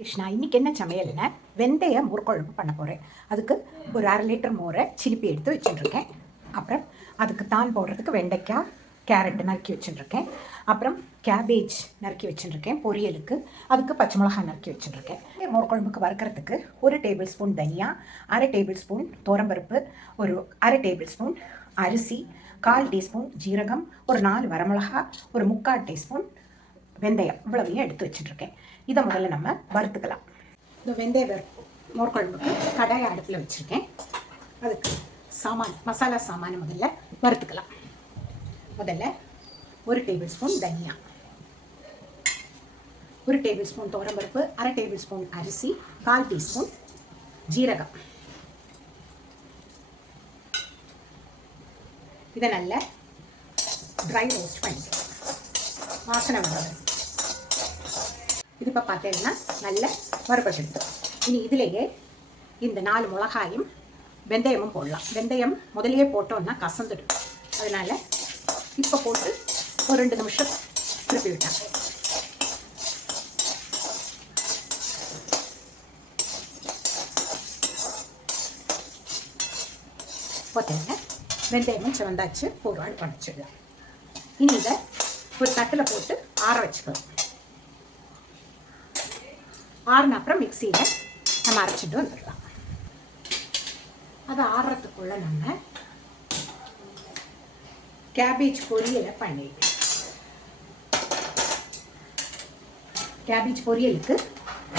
கிருஷ்ணா இன்றைக்கி என்ன சமையல்னா வெந்தய மோர் குழம்பு பண்ண போகிறேன். அதுக்கு ஒரு 1/2 லிட்டர் மோரை சிலிப்பி எடுத்து வச்சுட்டுருக்கேன். அப்புறம் அதுக்கு தாள் போடுறதுக்கு வெண்டைக்காய், கேரட் நறுக்கி வச்சுட்டுருக்கேன். அப்புறம் கேபேஜ் நறுக்கி வச்சுட்டுருக்கேன் பொரியலுக்கு. அதுக்கு பச்சை மிளகாய் நறுக்கி வச்சுட்டுருக்கேன். மோர் குழம்புக்கு வறுக்கிறதுக்கு 1 டேபிள் ஸ்பூன் தனியா, 1/2 டேபிள் ஸ்பூன் துவரம்பருப்பு, ஒரு 1/2 டேபிள் ஸ்பூன் அரிசி, 1/4 டீஸ்பூன் ஜீரகம், ஒரு 4 வரமிளகா, ஒரு 3/4 டீஸ்பூன் வெந்தயம் இவ்வளவையும் எடுத்து வச்சுட்டுருக்கேன். இதை முதல்ல நம்ம வறுத்துக்கலாம். இந்த வெந்தய மோர் குழம்புக்கு கடாயை அடுப்பில் வச்சுருக்கேன். அதுக்கு மசாலா சாமானை முதல்ல வறுத்துக்கலாம். முதல்ல 1 டேபிள் ஸ்பூன் தனியா, 1 டேபிள் ஸ்பூன் துவரம்பருப்பு, 1/2 டேபிள் ஸ்பூன் அரிசி, 1/4 டீஸ்பூன் ஜீரகம். இதை நல்லா ட்ரை ரோஸ்ட் பண்ணிக்கலாம். வாசனை வரும். இது இப்போ பார்த்தீங்கன்னா நல்ல வறுபட்டு. இனி இதிலேயே இந்த 4 மிளகாயும் வெந்தயமும் போடலாம். வெந்தயம் முதலையே போட்டோம்னா கசந்துடும். அதனால் இப்போ போட்டு ஒரு 2 நிமிஷம் திருப்பி விட்டாங்க. பார்த்தீங்கன்னா வெந்தயமும் சிவந்தாச்சு போர்வாடு பண்ணிச்சிடலாம். இனி இதை ஒரு தட்டில் போட்டு ஆற வச்சுக்கலாம். ஆறின அப்புறம் மிக்சியில் நம்ம அரைச்சிட்டு வந்துடலாம். அதை ஆறுறதுக்குள்ளே நம்ம கேபேஜ் பொரியலை பண்ணிடலாம். கேபேஜ் பொரியலுக்கு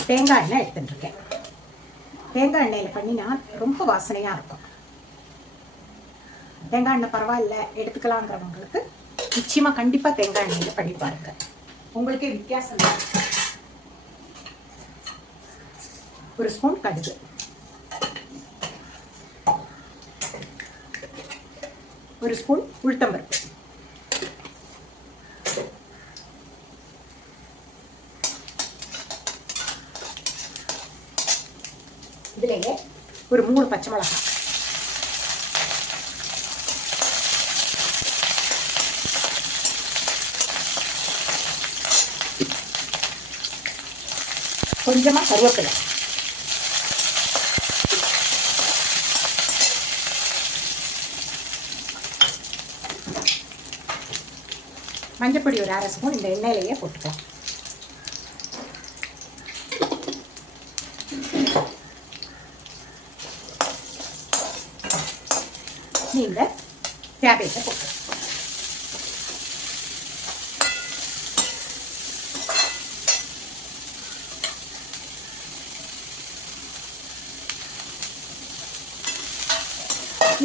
தேங்காய் எண்ணெய் எடுத்துட்டுருக்கேன். தேங்காய் எண்ணெயில் பண்ணினா ரொம்ப வாசனையாக இருக்கும். தேங்காய் எண்ணெய் பரவாயில்ல எடுத்துக்கலாங்கிறவங்களுக்கு நிச்சயமாக கண்டிப்பாக தேங்காய் எண்ணெயில் பண்ணி பாருங்க. உங்களுக்கே வித்தியாசம் தான். ஒரு ஸ்பூன் கடுகு, ஒரு ஸ்பூன் உளுத்தம்பருப்பு, இதுலேயே ஒரு 3 பச்சை மிளகாய், கொஞ்சமாக கருவேப்பிலை, மஞ்சப்பொடி ஒரு 1/2 ஸ்பூன் இந்த எண்ணெயிலேயே போட்டுக்கலாம். இந்த கேபேஜை போட்டு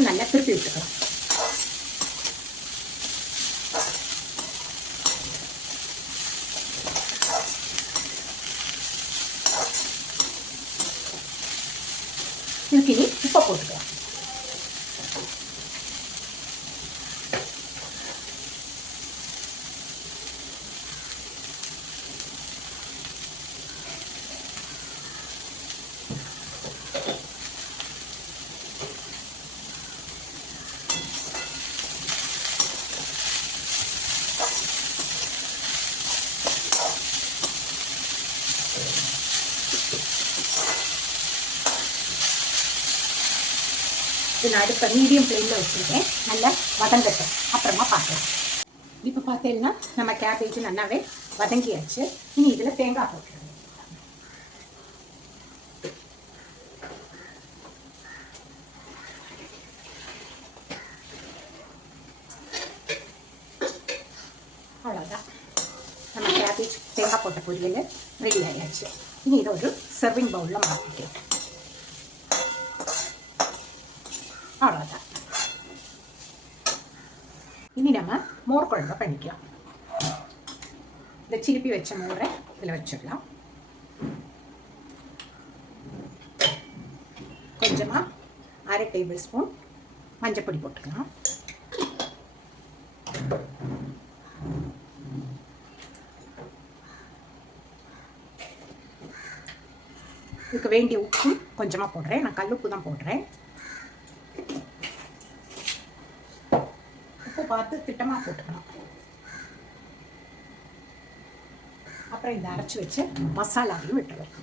நல்லா திருப்பி விட்டுக்கலாம். இதுக்கு இனி உப்பை போட்டுக்கலாம். நான் அடுப்பை மீடியம் ஃப்ளேமில் வச்சுருக்கேன். நல்லா வதங்கட்டும், அப்புறமா பார்க்கலாம். இப்போ பார்த்தீங்கன்னா நம்ம கேபேஜ் நல்லாவே வதங்கியாச்சு. இனி இதில் தேங்காய் போட்டுருங்க. அவ்வளோதான், நம்ம கேபேஜ் தேங்காய் போட்ட பொரியல் ரெடி ஆகியாச்சு. இனி இதை ஒரு சர்விங் பவுலில் மாற்றிக்கலாம். அவ்வளோதான். இனி நம்ம மோர் குழம்பு பண்ணிக்கலாம். இந்த சிலிப்பி வச்ச மோரை இதில் வச்சிடலாம். கொஞ்சமாக 1/2 டேபிள் ஸ்பூன் மஞ்சப்பொடி போட்டுக்கலாம். இதுக்கு வேண்டிய உப்பு கொஞ்சமாக போடுறேன். நான் கல்லுப்பு தான் போடுறேன். உப்பு பார்த்து திட்டமாக போட்டுக்கணும். அப்புறம் இந்த அரைச்சி வச்சு மசாலாவையும் விட்டுருவேன்.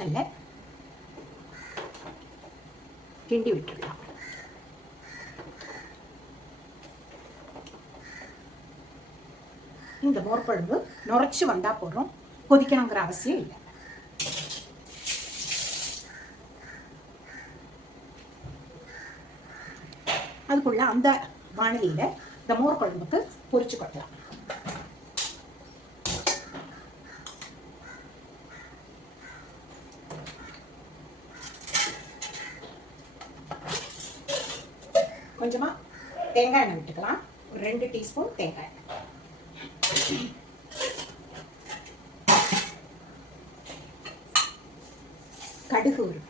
நல்ல கிண்டி விட்டுடலாம். இந்த மோர் குழம்பு நுரைச்சி வந்தா போதும், கொதிக்கணுங்கிற அவசியம் இல்லை. அதுக்குள்ள அந்த வானிலையில இந்த மோர் குழம்புக்கு பொரிச்சு கொட்டலாம். கொஞ்சமா தேங்காய் எண்ணெய் விட்டுக்கலாம். ஒரு 2 டீஸ்பூன் தேங்காய் எண்ணெய். கடுகு ஒரு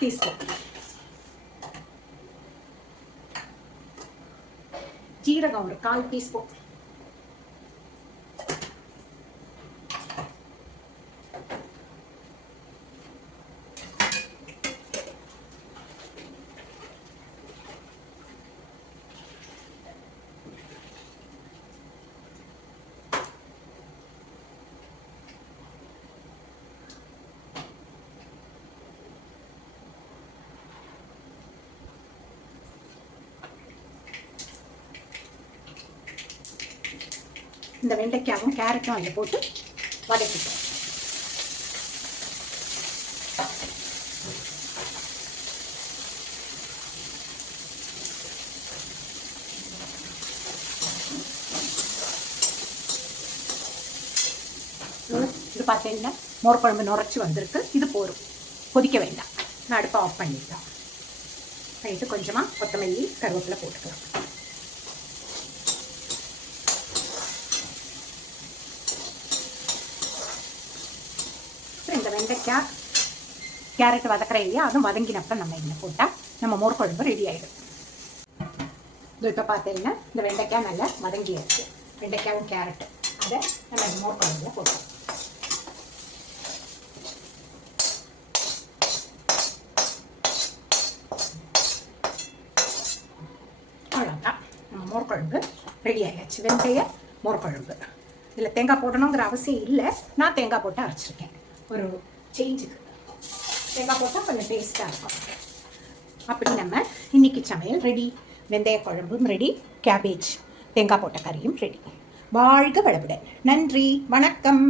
டீஸ்பூன். ஜீரகம் ஒரு 1/4 டீஸ்பூன். இந்த வெண்டைக்காவும் கேரட்டும் அதில் போட்டு வதக்கிட்டோம். இது பார்த்தீங்கன்னா மோர் குழம்பு நுரைச்சி வந்திருக்கு. இது போரும், கொதிக்க வேண்டாம். நான் அடுப்பை ஆஃப் பண்ணிடலாம். பண்ணிட்டு கொஞ்சமாக கொத்தமல்லி கருவேப்பிலை போட்டுக்கலாம். இந்த வெண்டைக்காய் கேரட் வதக்கிற இல்லையா, அதுவும் வதங்கினப்ப நம்ம இதில் போட்டால் நம்ம மோர் குழம்பு ரெடி ஆகிடும். இது இப்போ பார்த்தீங்கன்னா இந்த வெண்டைக்காய் நல்லா வதங்கியாச்சு. வெண்டைக்காயும் கேரட்டு அதை நம்ம இந்த மோர் குழம்புல போட்டோம். அவ்வளோதான், நம்ம மோர் குழம்பு ரெடி ஆகிடுச்சு. வெந்தய மோர் குழம்பு. இதில் தேங்காய் போடணுங்கிற அவசியம் இல்லை. நான் தேங்காய் போட்டு அரைச்சிருக்கேன். ஒரு சேஞ்சுக்கு தேங்காய் போட்டால் கொஞ்சம் டேஸ்ட்டாக இருக்கும். அப்படி நம்ம இன்னைக்கு சமையல் ரெடி. வெந்தய குழம்பும் ரெடி, கேபேஜ் தேங்காய் போட்ட கறியும் ரெடி. வாழ்க வளமுடன். நன்றி, வணக்கம்.